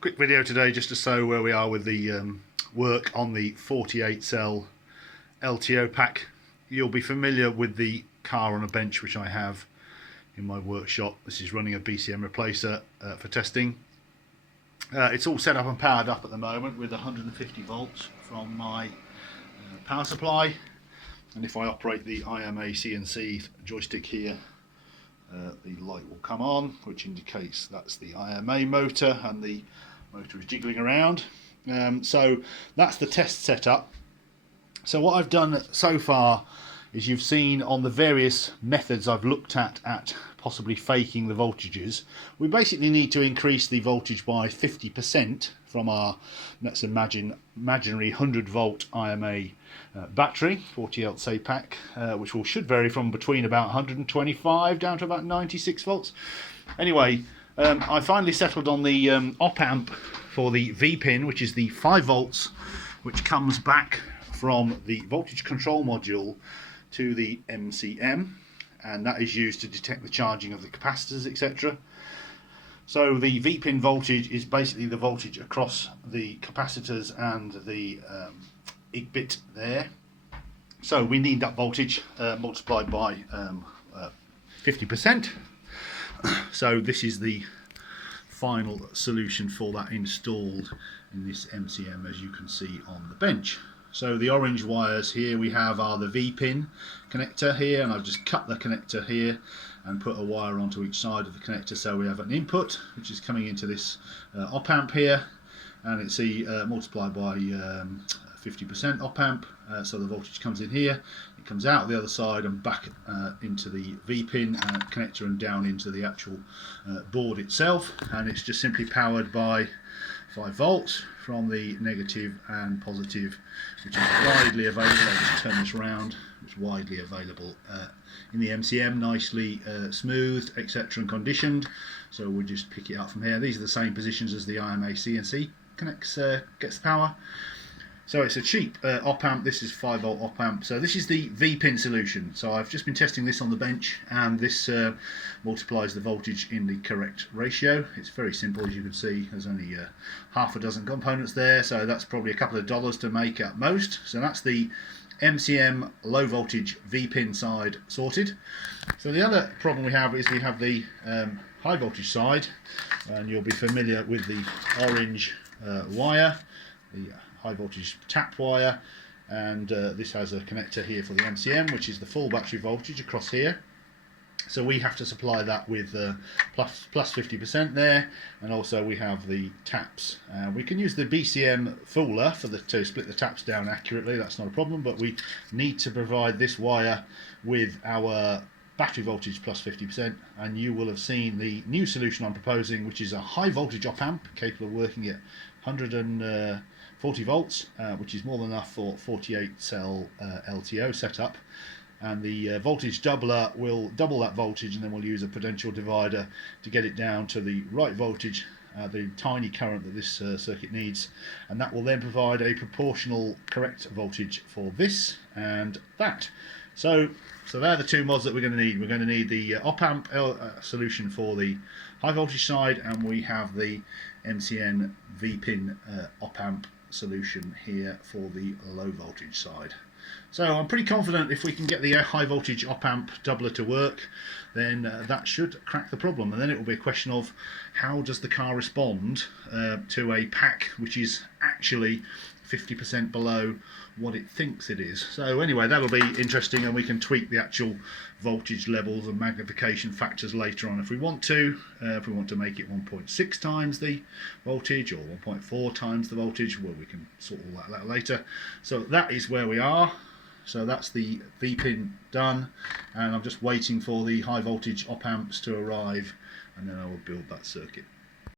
Quick video today just to show where we are with the work on the 48 cell LTO pack. You'll be familiar with the car on a bench which I have in my workshop. This is running a BCM replacer for testing. It's all set up and powered up at the moment with 150 volts from my power supply, and if I operate the IMA CNC joystick here, the light will come on, which indicates that's the IMA motor, and the motor is jiggling around. So that's the test setup. So what I've done so far is, you've seen on the various methods I've looked at possibly faking the voltages, we basically need to increase the voltage by 50% from our, let's imagine, imaginary 100 volt IMA battery, 40 LTO pack, which should vary from between about 125 down to about 96 volts. Anyway, I finally settled on the op amp for the VPIN, which is the 5 volts, which comes back from the voltage control module to the MCM, and that is used to detect the charging of the capacitors, etc. So the VPIN voltage is basically the voltage across the capacitors and the IG bit there. So we need that voltage multiplied by 50%. So this is the final solution for that installed in this MCM, as you can see on the bench. So the orange wires here we have are the VPIN connector here, and I've just cut the connector here and put a wire onto each side of the connector. So we have an input which is coming into this op amp here, and it's multiplied by 50% op amp, so the voltage comes in here, it comes out the other side and back into the VPIN connector and down into the actual board itself, and it's just simply powered by 5 volts from the negative and positive, which is widely available. I'll just turn this around. It's widely available in the MCM, nicely smoothed, etc., and conditioned. So we'll just pick it up from here. These are the same positions as the IMA CNC gets the power. So it's a cheap op amp. This is 5 volt op amp. So this is the VPIN solution. So I've just been testing this on the bench, and this multiplies the voltage in the correct ratio. It's very simple, as you can see. There's only half a dozen components there, so that's probably a couple of dollars to make at most. So that's the MCM low voltage VPIN side sorted. So the other problem we have is we have the high voltage side, and you'll be familiar with the orange wire, the high voltage tap wire, and this has a connector here for the MCM, which is the full battery voltage across here. So we have to supply that with plus 50% there, and also we have the taps. We can use the BCM fooler to split the taps down accurately, that's not a problem, but we need to provide this wire with our battery voltage plus 50%, and you will have seen the new solution I'm proposing, which is a high voltage op amp capable of working at 140 volts, which is more than enough for 48 cell LTO setup, and the voltage doubler will double that voltage, and then we'll use a potential divider to get it down to the right voltage, the tiny current that this circuit needs, and that will then provide a proportional correct voltage for this and that. So they're the two mods that we're going to need. We're going to need the op amp solution for the high voltage side, and we have the MCM VPIN op amp solution here for the low voltage side. So I'm pretty confident if we can get the high voltage op amp doubler to work, then that should crack the problem, and then it will be a question of how does the car respond to a pack which is actually 50% below what it thinks it is. So anyway, that'll be interesting, and we can tweak the actual voltage levels and magnification factors later on if we want to. If we want to make it 1.6 times the voltage or 1.4 times the voltage, well, we can sort all that out later. So that is where we are. So that's the VPIN done, and I'm just waiting for the high voltage op amps to arrive, and then I will build that circuit.